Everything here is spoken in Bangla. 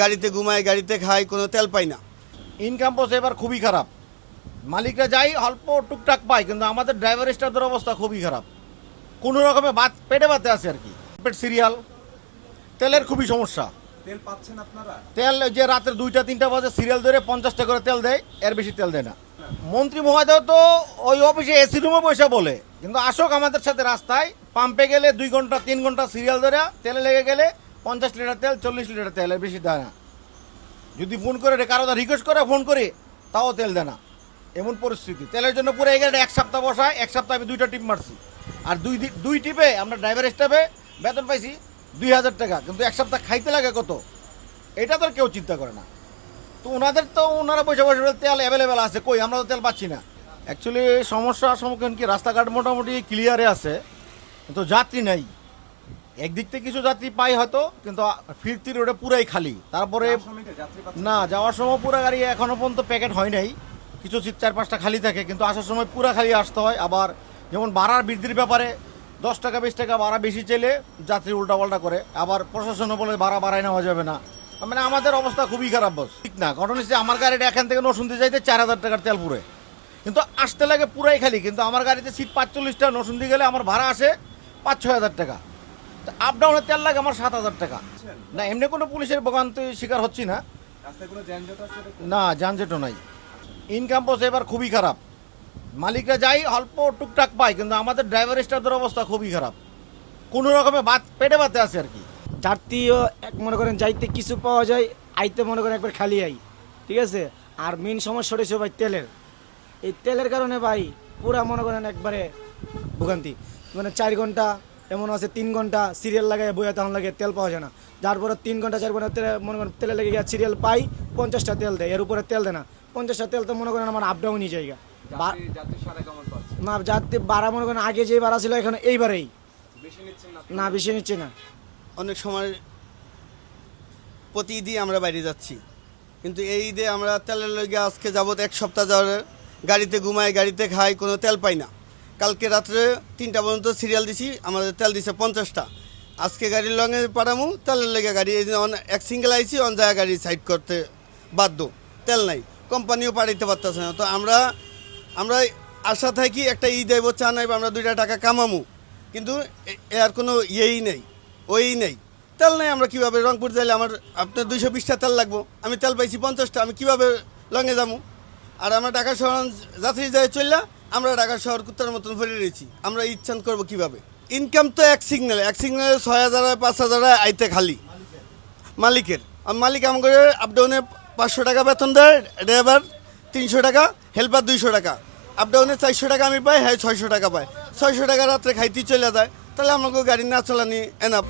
গাড়িতে ঘুমাই, গাড়িতে খাই, কোনো তেল পাই না। ইনকাম পোস্ট এবার খুবই খারাপ। মালিকরা যাই অল্প টুকটাক পায়, কিন্তু আমাদের ড্রাইভার স্টাফদের অবস্থা খুবই খারাপ। কোনো রকমে পেটে বাতে আছে আর কি। পেট সিরিয়াল, তেলের খুবই সমস্যা। তেল পাচ্ছেন আপনারা? তেল যে রাতের 2টা-3টা বাজে সিরিয়াল ধরে 50 টাকা করে তেল দেয়, এর বেশি তেল দেয় না। মন্ত্রী মহোদয় তো ওই অফিসে এসি রুমে বসে বলে, কিন্তু আসক আমাদের সাথে রাস্তায় পাম্পে গেলে 2 ঘন্টা 3 ঘন্টা সিরিয়াল ধরে তেলে লেগে গেলে 50 লিটার তেল 40 লিটার তেল, এর বেশি দেয় না। যদি ফোন করে কারো রিকোয়েস্ট করে ফোন করে, তাও তেল দেয় না। এমন পরিস্থিতি। তেলের জন্য পুরো এই গাড়িটা 1 সপ্তাহ বসায়, 1 সপ্তাহে আমি 2টা টিপ মারছি। আর দুই টিপে আমরা ড্রাইভার স্টাফে বেতন পাইছি 2000 টাকা, কিন্তু 1 সপ্তাহ খাইতে লাগে কত, এটা তো আর কেউ চিন্তা করে না। তো ওনারা বসে বসে তেল অ্যাভেলেবেল আছে, কই আমরা তো তেল পাচ্ছি না। অ্যাকচুয়ালি সমস্যার সম্মুখীন কি, রাস্তাঘাট মোটামুটি ক্লিয়ারে আছে, কিন্তু যাত্রী নাই। একদিক থেকে কিছু যাত্রী পাই হয়তো, কিন্তু ফিরতি রোডে পুরাই খালি। তারপরে না, যাওয়ার সময় পুরো গাড়ি এখনো পর্যন্ত প্যাকেট হয় নাই, কিছু সিট 4-5টা খালি থাকে, কিন্তু আসার সময় পুরো খালি আসতে হয়। আবার যেমন ভাড়ার বৃদ্ধির ব্যাপারে 10 টাকা 20 টাকা ভাড়া বেশি চাইলে যাত্রী উল্টাপাল্টা করে, আবার প্রশাসনও বলে ভাড়া বাড়াই নেওয়া যাবে না। মানে আমাদের অবস্থা খুবই খারাপ বস। ঠিক না, ঘটনা হচ্ছে আমার গাড়িটা এখান থেকে নরসিংদী যাইতে 4000 টাকার তেল পুরে, কিন্তু আসতে লাগে পুরাই খালি। কিন্তু আমার গাড়িতে সিট 45টা, নরসিংদী গেলে আমার ভাড়া আসে 5-6 হাজার টাকা। আপ ডাউনের তেল লাগে আমার 7,000 টাকা। না, এমনি কোনো পুলিশের ভোগান্তি শিকার হচ্ছি না। রাস্তায় কোনো যানজট আছে? না, যানজটও নাই। ইনকাম পোস্ট এবার খুবই খারাপ। মালিকরা যাই অল্প টুকটাক পায়, কিন্তু আমাদের ড্রাইভার স্টাফদের অবস্থা খুবই খারাপ। কোনো রকমে পেটে বাতে আছে আর কি। যাত্রীও এক মনে করেন যাইতে কিছু পাওয়া যায়, আইতে মনে করেন একবার খালি আই, ঠিক আছে। আর মেন সমস্যা হয়েছে ভাই তেলের। এই তেলের কারণে ভাই পুরা মনে করেন একবারে ভোগান্তি। মানে 4 ঘন্টা, এমন আছে 3 ঘন্টা সিরিয়াল লাগাই বইয়া, তখন লাগে তেল পাওয়া যায় না। যার পরে 3 ঘন্টা 4 ঘন্টা তেলে মনে করেন তেলে লেগে গিয়ে সিরিয়াল পাই, 50টা তেল দেয়, এর উপরে তেল দেয় না। 50টা তেল তো মনে করেন আমার আপ ডাউনই জায়গা না। যাত্রী ভাড়া মনে করেন আগে যে ভাড়া ছিল এখন এইবারেই না, বেশি নিচ্ছে না। অনেক সময় প্রতি ঈদই আমরা বাইরে যাচ্ছি, কিন্তু এই ঈদে আমরা তেলের লগে আজকে যাবত 1 সপ্তাহ যাওয়ার, গাড়িতে ঘুমাই, গাড়িতে খাই, কোনো তেল পাই না। কালকে রাত্রে 3টা পর্যন্ত সিরিয়াল দিছি, আমাদের তেল দিছে 50টা। আজকে গাড়ির লঙে পাঠামু, তেলের লেগে গাড়ি এই এক সিঙ্গেল আইসি অন জায়গা গাড়ি সাইড করতে বাধ্য, তেল নাই, কোম্পানিও পাঠাইতে পারতেছে না। তো আমরা আশা থাকি একটা ঈদ আইব, চা নাইব, আমরা 2টা টাকা কামামু, কিন্তু এর কোনো ইয়েই নেই, ওই নেই, তেল নেই। আমরা কীভাবে রংপুর যাইলে আমার আপনার 220টা তেল লাগবো, আমি তেল পাইছি 50টা, আমি কীভাবে লঙে যাবো? আর আমরা ঢাকা শহর যাত্রী যায় চললা, আমরা ঢাকা শহর কুত্তার মতন ভরে রয়েছি, আমরা ইচ্ছান করবো কীভাবে? ইনকাম তো এক সিগনালে 6,000 5,000 আইতে খালি মালিকের। মালিক আমাকে আপ ডাউনে 500 টাকা বেতন দেয়, ড্রাইভার 300 টাকা, হেল্পার 200 টাকা। আপ ডাউনে 400 টাকা আমি পাই, হ্যাঁ 600 টাকা পাই। 600 টাকা রাত্রে খাইতে চলে যায়, তাহলে আমাকে গাড়ি না চালানি এনাফ।